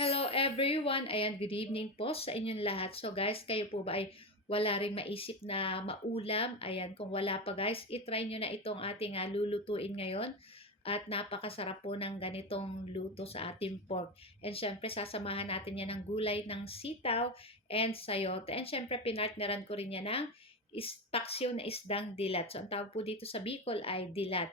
Hello everyone! Ayan, good evening po sa inyong lahat. So guys, kayo po ba ay wala ring maisip na maulam? Ayan, kung wala pa guys, itry nyo na itong ating lulutuin ngayon. At napakasarap po ng ganitong luto sa ating pork. And syempre, sasamahan natin yan ng gulay ng sitaw and sayote. And syempre, pinartneran ko rin yan ng paksiw na isdang dilat. So, ang tawag po dito sa Bicol ay dilat.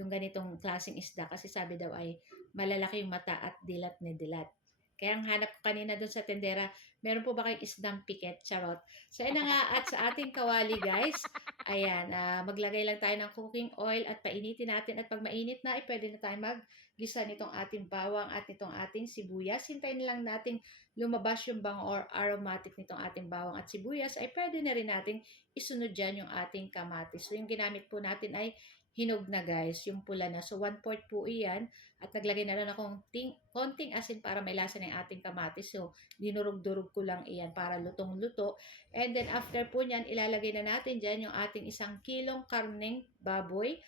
Yung ganitong klaseng isda. Kasi sabi daw ay malalaki yung mata at dilat ni dilat. Kaya ang hanap ko kanina doon sa tendera, meron po ba kayong isdang piket? Charot. So, yun na nga. At sa ating kawali, guys, ayan, maglagay lang tayo ng cooking oil at painitin natin. At pag mainit na, pwede na tayo maggisa nitong ating bawang at nitong ating sibuyas. Hintayin lang natin lumabas yung bango or aromatic nitong ating bawang at sibuyas. Ay pwede na rin natin isunod dyan yung ating kamatis. So, yung ginamit po natin ay hinog na guys, yung pula na. So, 1/4 po iyan. At naglagay na rin akong konting asin para may lasa ng ating kamatis. So, dinurog-durog ko lang iyan para lutong-luto. And then, after po niyan, ilalagay na natin dyan yung ating 1 kilong karneng baboy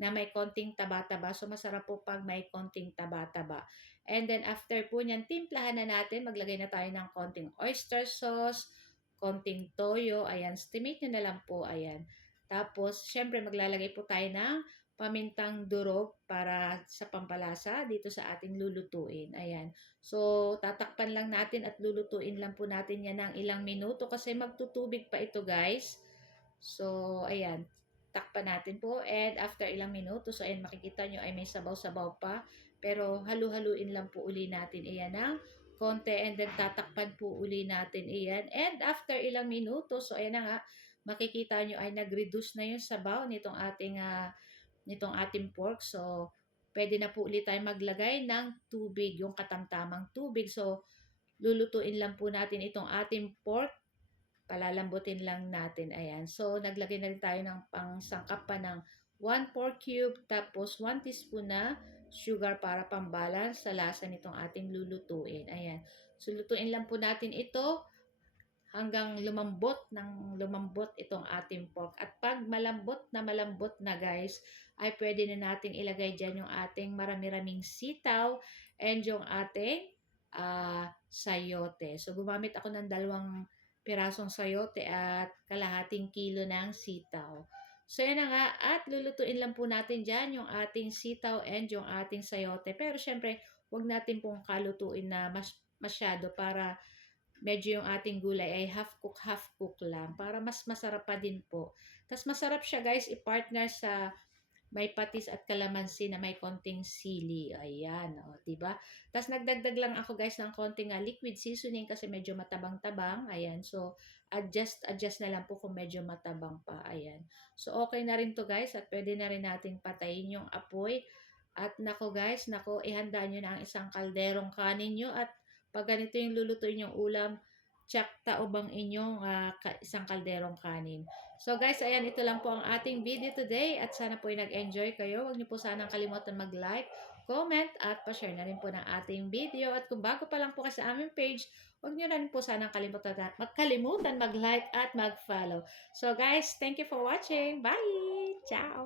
na may konting taba-taba. So, masarap po pag may konting taba-taba. And then, after po niyan, timplahan na natin. Maglagay na tayo ng konting oyster sauce, konting toyo. Ayan, estimate nyo na lang po. Ayan. Tapos, syempre, maglalagay po tayo ng pamintang durog para sa pampalasa dito sa ating lulutuin. Ayan. So, tatakpan lang natin at lulutuin lang po natin yan ng ilang minuto kasi magtutubig pa ito, guys. So, ayan. Takpan natin po. And after ilang minuto, so ayan, makikita nyo ay may sabaw-sabaw pa. Pero halu-haluin lang po uli natin. Ayan ng konti. And then tatakpan po uli natin. Ayan. And after ilang minuto, so ayan na nga, makikita nyo ay nag-reduce na yung sabaw nitong ating pork. So, pwede na po ulit tayo maglagay ng tubig, yung katamtamang tubig. So, lulutuin lang po natin itong ating pork. Palalambutin lang natin. Ayan. So, naglagay na rin tayo ng pangsangkap pa ng 1 pork cube, tapos 1 teaspoon na sugar para pambalance sa lasa nitong ating lulutuin. Ayan. So, lutuin lang po natin ito hanggang lumambot itong ating pork. At pag malambot na guys, ay pwede na natin ilagay dyan yung ating marami-raming sitaw and yung ating sayote. So, gumamit ako ng 2 pirasong sayote at kalahating kilo ng sitaw. So, yan na nga. At lulutuin lang po natin dyan yung ating sitaw and yung ating sayote. Pero, syempre, huwag natin pong kalutuin na masyado para medyo yung ating gulay ay half cook lang para mas masarap pa din po. Tapos masarap siya guys i-partner sa may patis at kalamansi na may konting sili. Ayan, o, diba? Tapos nagdagdag lang ako guys ng konting liquid seasoning kasi medyo matabang-tabang. Ayan, so adjust na lang po kung medyo matabang pa. Ayan. So okay na rin to guys at pwede na rin natin patayin yung apoy. At nako guys, ihanda nyo na ang 1 kalderong kanin nyo at pag ganito yung lulutuin yung ulam, tsak taobang inyong 1 kalderong kanin. So guys, ayan, ito lang po ang ating video today at sana po ay nag-enjoy kayo. Huwag niyo po sanang kalimutan mag-like, comment at pa-share na rin po ng ating video. At kung bago pa lang po kasi sa aming page, huwag niyo na rin po sanang kalimutan mag-like at mag-follow. So guys, thank you for watching. Bye! Ciao!